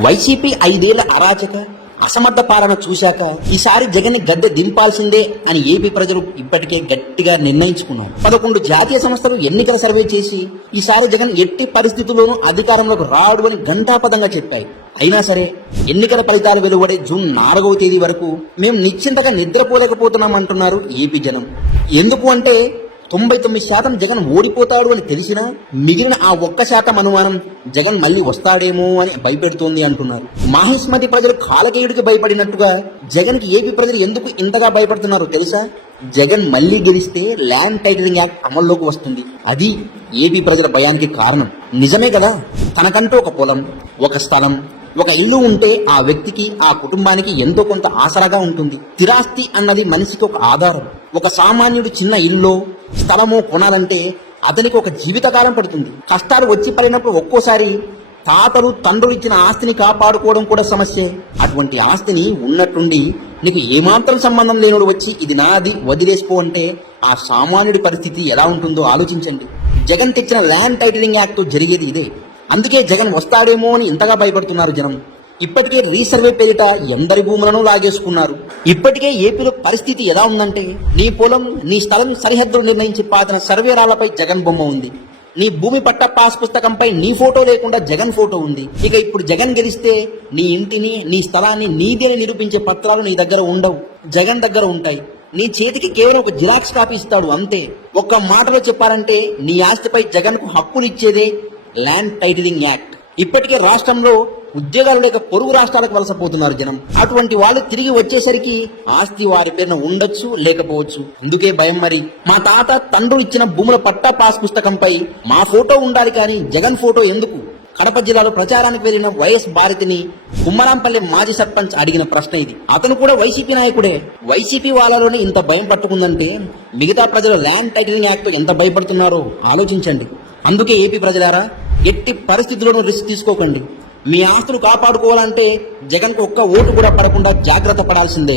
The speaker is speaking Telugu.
వైసీపీ 5 ఏళ్ల అరాచక అసమర్థ పాలన చూశాక ఈసారి జగన్ ని గద్దె దింపాల్సిందే అని ఏపీ ప్రజలు ఇప్పటికే గట్టిగా నిర్ణయించుకున్నారు. 11 జాతీయ సంస్థలు ఎన్నికల సర్వే చేసి ఈసారి జగన్ ఎట్టి పరిస్థితుల్లోనూ అధికారంలోకి రాడు అని ఘంటాపథంగా చెప్పాయి. అయినా సరే ఎన్నికల ఫలితాలు వెలువడే జూన్ 4వ తేదీ వరకు మేము నిశ్చింతగా నిద్రపోలేకపోతున్నాం అంటున్నారు ఏపీ జనం. ఎందుకు అంటే 99% జగన్ ఓడిపోతాడు అని తెలిసినా మిగిలిన ఆ 1% అనుమానం జగన్ మళ్ళీ వస్తాడేమో అని భయపెడుతోంది అంటున్నారు. మాహిష్మతి ప్రజలు కాలకేయుడికి భయపడినట్టుగా జగన్ కి ఏపీ ప్రజలు ఎందుకు ఇంతగా భయపడుతున్నారో తెలుసా? జగన్ మళ్ళీ గెలిస్తే ల్యాండ్ టైటిలింగ్ యాక్ట్ అమల్లోకి వస్తుంది. అది ఏపీ ప్రజల భయానికి కారణం. నిజమే కదా, తనకంటూ ఒక పొలం, ఒక స్థలం, ఒక ఇల్లు ఉంటే ఆ వ్యక్తికి, ఆ కుటుంబానికి ఎంతో కొంత ఆసరాగా ఉంటుంది. స్థిరాస్తి అన్నది మనిషికి ఒక ఆధారం. ఒక సామాన్యుడు చిన్న ఇల్లు, స్థలమో కొనాలంటే అతనికి ఒక జీవితకాలం పడుతుంది. కష్టాలు వచ్చి పడినప్పుడు ఒక్కోసారి తాతలు తండ్రులు ఇచ్చిన ఆస్తిని కాపాడుకోవడం కూడా సమస్యే. అటువంటి ఆస్తిని ఉన్నట్టుండి నీకు ఏమాత్రం సంబంధం లేనుడు వచ్చి ఇది నాది వదిలేసిపో అంటే ఆ సామాన్యుడి పరిస్థితి ఎలా ఉంటుందో ఆలోచించండి. జగన్ తెచ్చిన ల్యాండ్ టైటిలింగ్ యాక్ట్ జరిగేది ఇదే. అందుకే జగన్ వస్తాడేమో అని ఇంతగా భయపడుతున్నారు జనం. ఇప్పటికే రీసర్వే పేరిట ఎందరి భూములను లాగేసుకున్నారు. ఇప్పటికే ఏపీలో పరిస్థితి ఎలా ఉందంటే నీ పొలం, నీ స్థలం సరిహద్దులు నిర్ణయించి పాతిన సర్వేరాలపై జగన్ బొమ్మ ఉంది. నీ భూమి పట్ట పాస్ పుస్తకంపై నీ ఫోటో లేకుండా జగన్ ఫోటో ఉంది. ఇక ఇప్పుడు జగన్ గెలిస్తే నీ ఇంటిని, నీ స్థలాన్ని నీదేని నిరూపించే పత్రాలు నీ దగ్గర ఉండవు, జగన్ దగ్గర ఉంటాయి. నీ చేతికి కేవలం ఒక జిరాక్స్ కాపీ ఇస్తాడు అంతే. ఒక్క మాటలో చెప్పాలంటే నీ ఆస్తిపై జగన్ కు హక్కునిచ్చేదే ల్యాండ్ టైటిలింగ్ యాక్ట్. ఇప్పటికే రాష్ట్రంలో ఉద్యోగాలు లేక పొరుగు రాష్ట్రాలకు వలసపోతున్నారు జనం. అటువంటి వాళ్ళు తిరిగి వచ్చేసరికి ఆస్తి వారి పేరున ఉండొచ్చు, లేకపోవచ్చు. అందుకే భయం. మరి మా తాత తండ్రులు ఇచ్చిన భూముల పట్టా పాస్ పుస్తకంపై మా ఫోటో ఉండాలి కానీ జగన్ ఫోటో ఎందుకు? కడప జిల్లాలో ప్రచారానికి వెళ్లిన వైఎస్ భారతిని కుమ్మరాంపల్లి మాజీ సర్పంచ్ అడిగిన ప్రశ్న ఇది. అతను కూడా వైసీపీ నాయకుడే. వైసీపీ వాళ్ళలోనే ఇంత భయం పట్టుకుందంటే మిగతా ప్రజలు ల్యాండ్ టైటిలింగ్ యాక్ట్ ఎంత భయపడుతున్నారో ఆలోచించండి. అందుకే ఏపీ ప్రజలారా, ఎట్టి పరిస్థితుల్లోనూ రిస్క్ తీసుకోకండి. మీ ఆస్తులు కాపాడుకోవాలంటే జగన్కు ఒక్క ఓటు కూడా పడకుండా జాగ్రత్త పడాల్సిందే.